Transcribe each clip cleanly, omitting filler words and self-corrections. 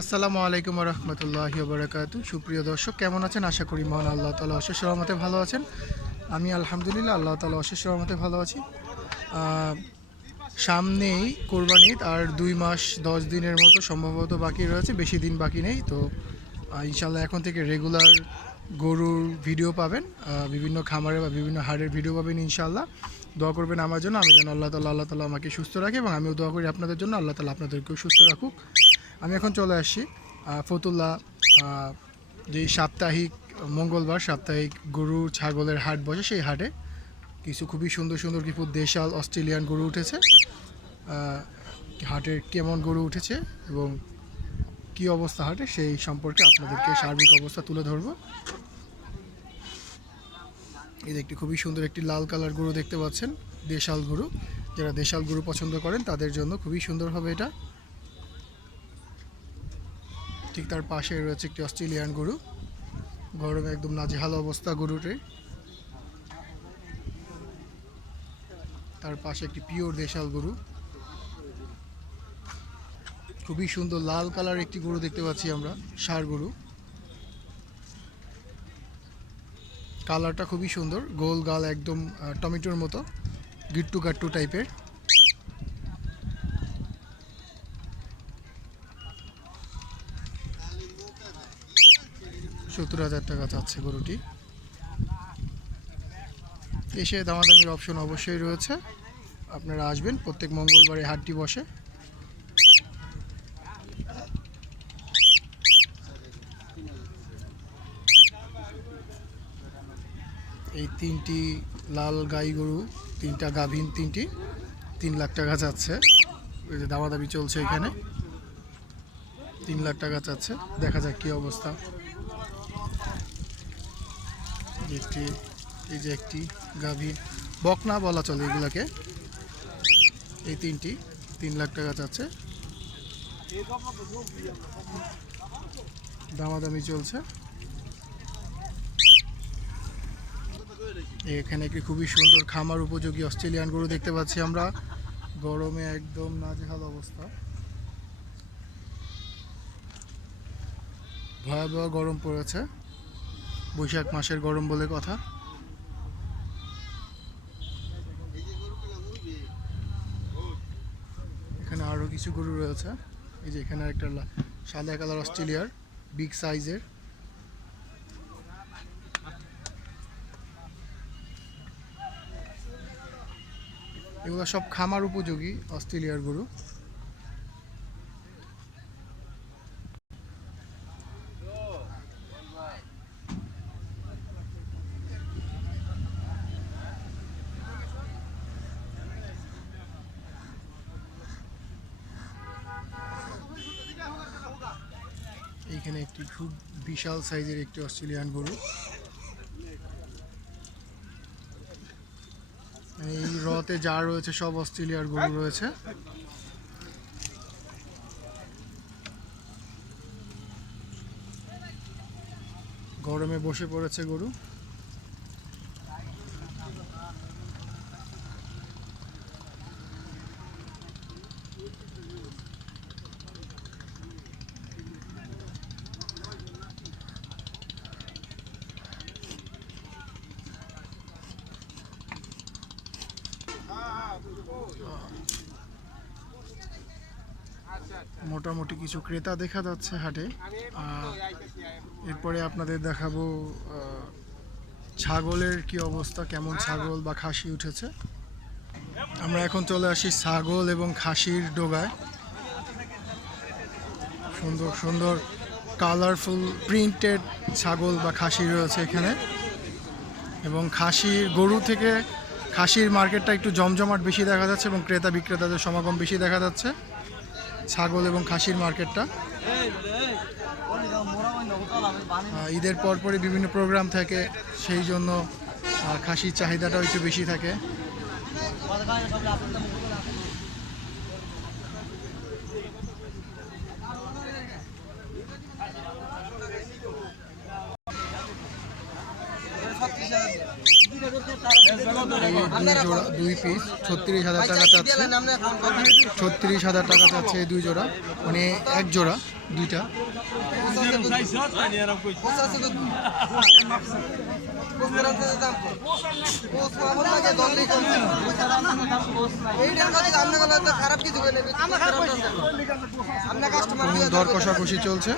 আসসালামু আলাইকুম ওয়া রাহমাতুল্লাহি ওয়া বারাকাতুহু। সুপ্রিয় দর্শক, কেমন আছেন? আশা করি মহান আল্লাহ তাআলা অশেষ রহমতে ভালো আছেন। আমি আলহামদুলিল্লাহ আল্লাহ তাআলা অশেষ রহমতে ভালো আছি। সামনেই কোরবানি ঈদ, আর 2 মাস 10 দিনের মতো সম্ভবত বাকি রয়েছে, বেশি দিন বাকি নেই। তো ইনশাল্লাহ এখন থেকে রেগুলার গরুর ভিডিও পাবেন, বিভিন্ন খামারে বা বিভিন্ন হাড়ের ভিডিও পাবেন ইনশাল্লাহ। দোয়া করবেন আমার জন্য, আমি যেন আল্লাহ তাআলা আমাকে সুস্থ রাখে, এবং আমিও দোয়া করি আপনাদের জন্য আল্লাহ তাআলা আপনাদেরকেও সুস্থ রাখুক। আমি এখন চলে আসছি ফতুল্লা, যেই সাপ্তাহিক মঙ্গলবার সাপ্তাহিক গরু ছাগলের হাট বসে, সেই হাটে কিছু খুবই সুন্দর সুন্দর কিছু দেশাল অস্ট্রেলিয়ান গরু উঠেছে। হাটের কেমন গরু উঠেছে এবং কি অবস্থা হাটে, সেই সম্পর্কে আপনাদেরকে সার্বিক অবস্থা তুলে ধরবো। এই যে একটি খুবই সুন্দর একটি লাল কালার গরু দেখতে পাচ্ছেন, দেশাল গরু। যারা দেশাল গরু পছন্দ করেন তাদের জন্য খুবই সুন্দর হবে এটা। ঠিক তার পাশে রয়েছে একটি অস্ট্রেলিয়ান গরু, গরমে একদম নাজেহাল অবস্থা গরুটির। তার পাশে একটি পিওর দেশাল গরু, খুবই সুন্দর লাল কালার একটি গরু দেখতে পাচ্ছি আমরা, ষাঁড় গরু। কালারটা খুবই সুন্দর, গোল গাল একদম টমেটোর মতো, গিট্টু গাট্টু টাইপের। $70,000 চাচ্ছে গরুটি। এসে দামাদামির অপশন অবশ্যই রয়েছে, আপনারা আসবেন। প্রত্যেক মঙ্গলবারে হাটটি বসে। এই তিনটি লাল গাই গরু, তিনটা গাভীন, 3 লাখ টাকা চাচ্ছে। ওই যে দামাদামি চলছে এখানে, 3 লাখ টাকা চাচ্ছে। দেখা যাক কী অবস্থা। এই যে একটি গাভীর, বকনা বলা চলে এগুলাকে। এই তিনটি 3 লাখ টাকা চাচ্ছে, দামাদামি চলছে। এখানে একটি খুবই সুন্দর খামার উপযোগী অস্ট্রেলিয়ান গরু দেখতে পাচ্ছি আমরা। গরমে একদম নাজেহাল অবস্থা, ভয়াবহ গরম পড়েছে, বৈশাখ মাসের গরম বলে কথা। এখানে আরও কিছু গরু রয়েছে। এই যে এখানে একটা সাদা কালার অস্ট্রেলিয়ার বিগ সাইজের। এগুলো সব খামার উপযোগী অস্ট্রেলিয়ার গরু। এইখানে একটি খুব বিশাল সাইজের একটি অস্ট্রেলিয়ান গরু। এই রতে যা রয়েছে সব অস্ট্রেলিয়ার গরু রয়েছে। গরমে বসে পড়েছে গরু। মোটামুটি কিছু ক্রেতা দেখা যাচ্ছে হাটে। এরপরে আপনাদের দেখাবো ছাগলের কি অবস্থা, কেমন ছাগল বা খাসি উঠেছে। আমরা এখন চলে আসি ছাগল এবং খাসির ডোগায়। সুন্দর সুন্দর কালারফুল প্রিন্টেড ছাগল বা খাসি রয়েছে এখানে। এবং খাসির গরু থেকে খাসির মার্কেটটা একটু জমজমাট বেশি দেখা যাচ্ছে, এবং ক্রেতা বিক্রেতাদের সমাগম বেশি দেখা যাচ্ছে ছাগল এবং খাসির মার্কেটটা। ঈদের পরপরই বিভিন্ন প্রোগ্রাম থাকে, সেই জন্য খাসির চাহিদাটাও একটু বেশি থাকে। দুই জোড়া 2 পিস 36,000 টাকা চাচ্ছে। 36,000 টাকা চাচ্ছে এই 2 জোড়া, মানে এক জোড়া দুইটা। দর কষাকষি চলছে।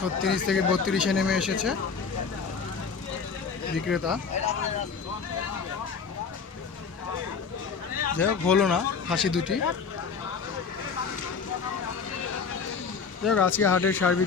36 থেকে 32-এ নেমে এসেছে বিক্রেতা। যাই হোক, হলো না খাসি দুটি। যাই হোক, আজকে হাটের সার্বিক